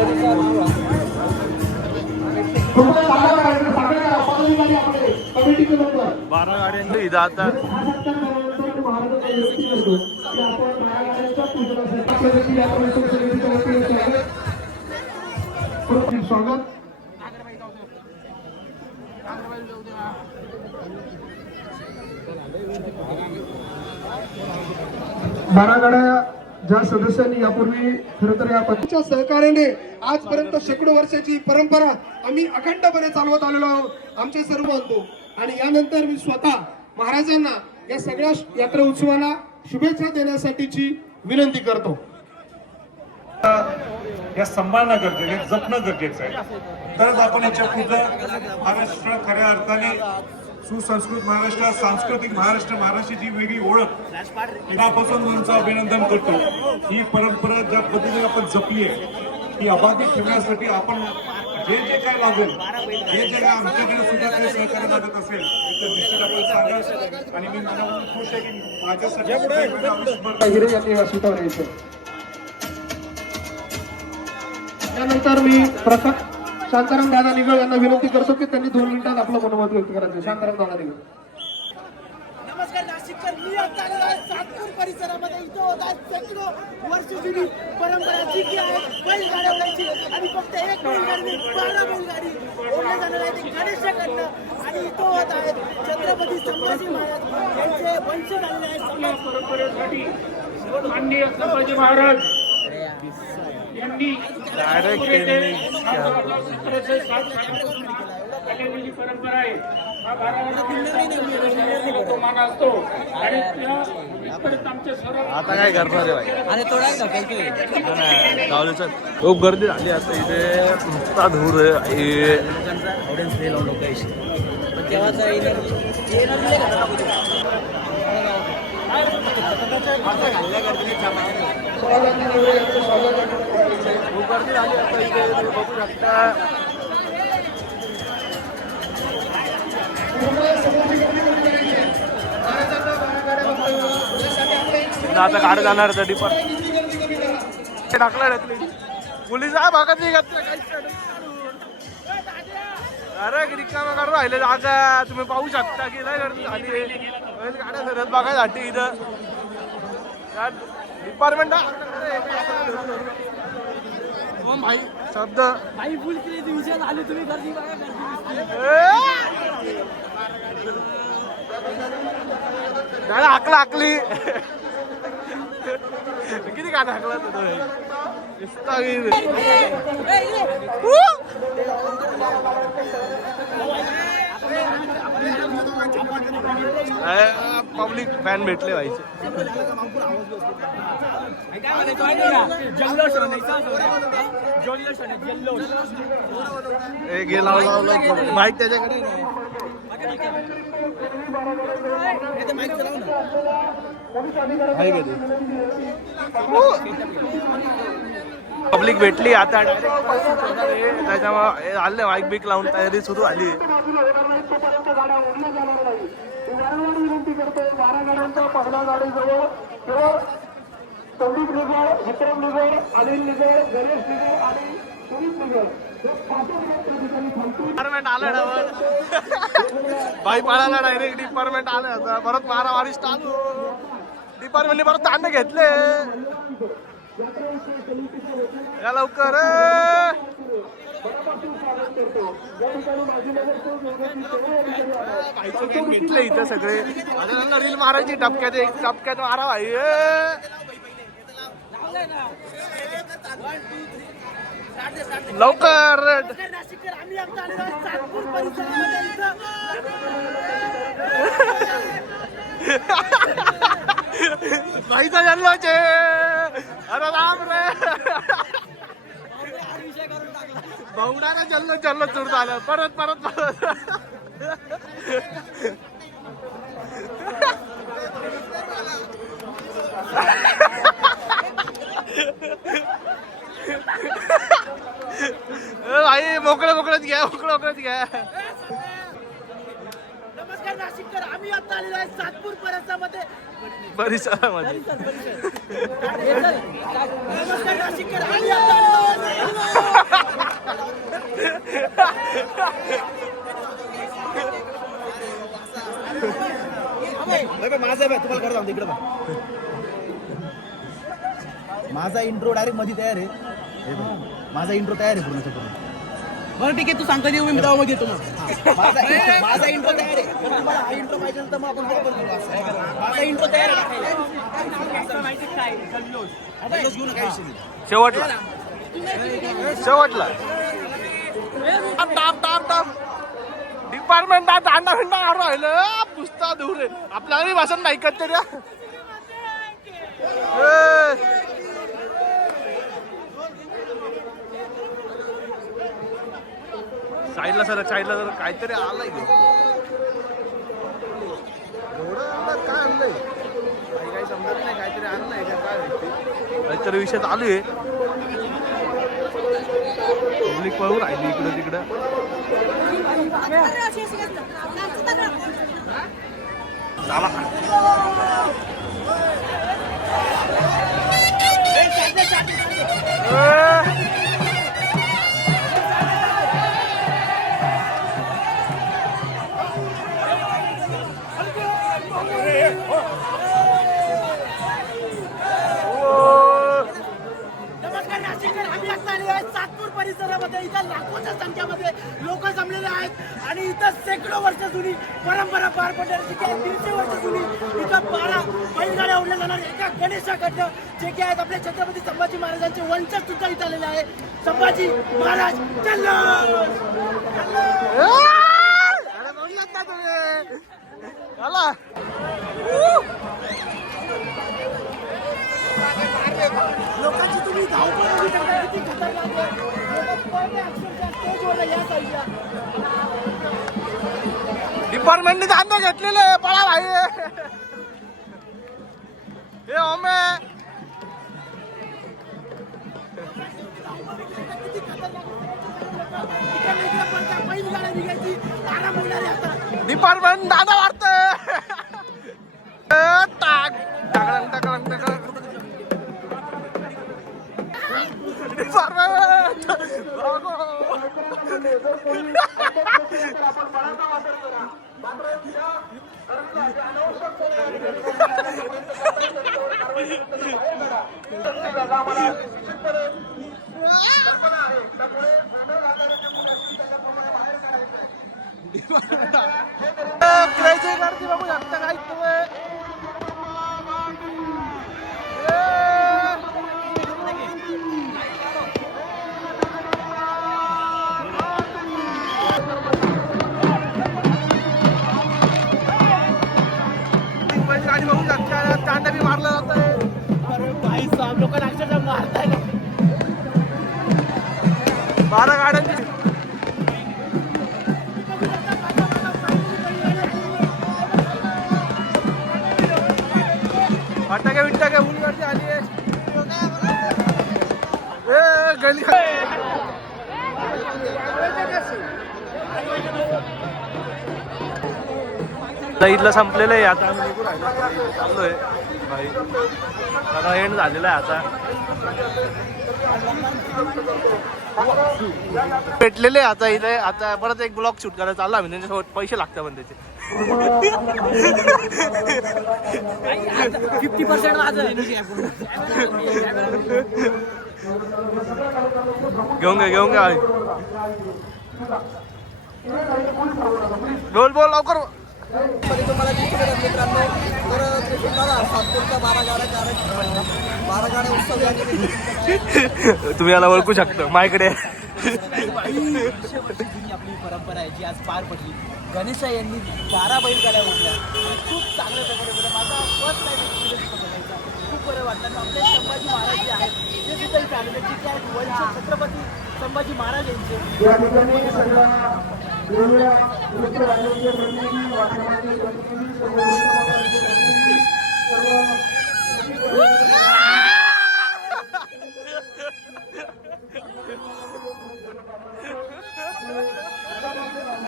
12 गाड्यांचं इथं आता स्वागत. 12 गाड्या ज्या सदस्यांनी यापूर्वी खरं तर या पक्षाच्या सहकार्याने आजपर्यंत शेकडो वर्षाची परंपरा आम्ही अखंडपणे चालवत आलेलो आहोत. आमचे सर्व आणतो आणि यानंतर मी स्वतः महाराजांना या सगळ्या यात्रा उत्सवाला शुभेच्छा देण्यासाठीची विनंती करतो. या सांभाळणं गरजेचं आहे, जपणं गरजेचं आहे. तरच आपण याच्या पुढं महाराष्ट्र खऱ्या अर्थाने सुसंस्कृत महाराष्ट्र, सांस्कृतिक महाराष्ट्र, महाराष्ट्राची वेगळी ओळख त्यापासून तुमचं अभिनंदन करतो. ही परंपरा ज्या पद्धतीने आपण जपली आहे ती अबाधित ठेवण्यासाठी आपण जे जे काय लागेल, जे जे काय आमच्याकडे सुद्धा काही सहकार्य लागत असेल तर निश्चित आपण सांगा. आणि मी मनापासून खुश आहे की माझ्यासाठी त्यानंतर मी प्रसाद शांताराम दादा निगळ यांना विनंती करतो की त्यांनी 2 मिनिटात आपलं मनोमत व्यक्त करायचं. शांताराम दादा निगळ. नमस्कार नाशिककर, मी आता आलेलो आहे सातपूर परिसरामध्ये. इथं होत आहे शेकडो वर्ष जुनी परंपरा जी की आहे बैलगाडी ओढायची. आणि फक्त एक बैलगाडी 12 बैलगाडी ओढल्या जाणार आहे ते गणेशाकडनं. आणि इथं होत आहेत छत्रपती संभाजी महाराज यांचे वंश झालेले आहेत. परंपरेसाठी माननीय संभाजी महाराज यांनी परंपरा आहे. हा 12 तो मान असतो. आणि आमचे सर्व आता काय करणार आहे भाई? आणि थोडा गावलीचं खूप गर्दी झाली आता इथे. नुसता धूर आहे. खूप गर्दी झाली आता इथे बघू शकता. आता गाडी जाणार तरी पण टाकला पोलीस भागात नाही घातलं काही. अरे रिकामा काढून राहिले जागा. तुम्ही पाहू शकता की नाही गर्दी झाली गाड्या सरत बघायसाठी इथं डिपार्टमेंट भाई शब्द भाई फुल केली विषय झाले. तुम्ही गर्दी बघा, गाड्या हाकला हाकली. किती गाड्या हाकला पब्लिक फॅन भेटले व्हायचे. गेला माईक त्याच्याकडे पब्लिक भेटली आता डायरेक्ट त्याच्यामुळे आले माईक बिक लावून तयारी सुरू झाली. विनंती करतो 12 गाड्यांच्या पहिल्या गाडीजवळ संदीप निगड, विक्रम निगड, अनिल निगड, गणेश निगड आणि सुनीत निगड डिपार्टमेंट आलं ना भाई पळाला डायरेक्ट डिपार्टमेंट आलं होतं. परत मारामारी चालू. डिपार्टमेंटने परत दांडे घेतले. या लवकर घेतले इथं सगळे. आता त्यांना रील मारायची टपक्यात मारा भाई. लवकर नाशिककर, आम्ही आता आलेलो आहे सातपूर परिसरामध्ये. भाईचा जन्माचे. अरे राम रे भाऊडाला जल्लो चुरत आलं. परत परत परत भाई मोकळत घ्या. नमस्कार नाशिककर, आम्ही आता आलेलो आहे सातपूर परिसरामध्ये. परिसरामध्ये नमस्कार नाशिककर, आम्ही आता आलेलो आहे माझा तुम्हाला करत आहोत इकडे माझा इंट्रो डायरेक्ट मध्ये तयार आहे माझा इंट्रो तयार आहे पूर्ण बरं ठीक आहे तू सांगता येऊ मी मध्ये येतो मग माझा इंट्रो तयार आहे तुम्हाला हा इंट्रो पाहिजे तर मग आपण बरोबर करू माझा इंट्रो तयार आहे शेवटला टाप टाप टाप डिपार्टमेंट दांडा फिंडा राहिलं पुसता दूर आहे आपल्याला भाषण नाही करते रे साईडला सर काहीतरी आलंय काय आणलंय काही समजत नाही काहीतरी आणलंय काय काहीतरी विषय चालू आहे पब्लिक पळून राहिली इकडं तिकडं नमस्कार नाशिककर आम्ही आता आलेलो आहे सातपूर परिसरामध्ये इथं लाखोच्या संख्येमध्ये लोक जमलेले आहेत आणि इथं शेकडो वर्ष जुनी परंपरा पार पडणारी जी 150 वर्ष जुनी इथं 12 बैलगाड्या उडल्या जाणार एका गणेशाकडनं जे की आहेत आपल्या छत्रपती संभाजी महाराजांचे वंशज सुद्धा इथं आलेले आहे संभाजी महाराज लोकांची तुम्ही धावपळ किती खतरनाक आहे लोक पळते अक्षरशः स्टेजवर या साईडला डिपार्टमेंटने धान्य घेतलेले पळा भाई हे ओमे किती खतरनाक बैलगाड्या निघायची आराम होणार आहे आता डिपार्टमेंट दादा वाढतंय टाक टाकळंग टाकळंग टाकळंग डिपार्टमेंट क्रेझी गर्दी बघू शकता काय तुम्ही गाडी बघू शकता तांडा बी मारला जात आहे अरे भाई साहब लोकांना अक्षरशः मारताय 12 गाड्यांची फटाके बिटाके उलगडची आली आहे गली इथलं संपलेलं आहे आता आम्ही निघून राहिलो चाललोय भाई आता एंड झालेला आहे आता भेटलेले आता इथे आता परत एक ब्लॉग शूट करायला चालला आम्ही त्यांच्यासोबत पैसे लागतात पण त्याचे 50% माझं घेऊन घ्या बोल लवकर तुम्हाला मित्रांनो तर सातपूरचा 12 गाड्या उत्सव तुम्ही याला ओळखू शकता माझ्याकडे आपली परंपरा आहे जी आज पार पडली गणेशा यांनी 12 बैलगाड्या उडल्या खूप चांगल्या प्रकारे माझा फर्स्ट टाइम एक्सपिरियन्स बघायचा खूप बरं वाटलं आपले संभाजी महाराज जे आहेत ते सुद्धा इथे आलेले जे काय वंश छत्रपती संभाजी महाराज यांचे या ठिकाणी सगळ्या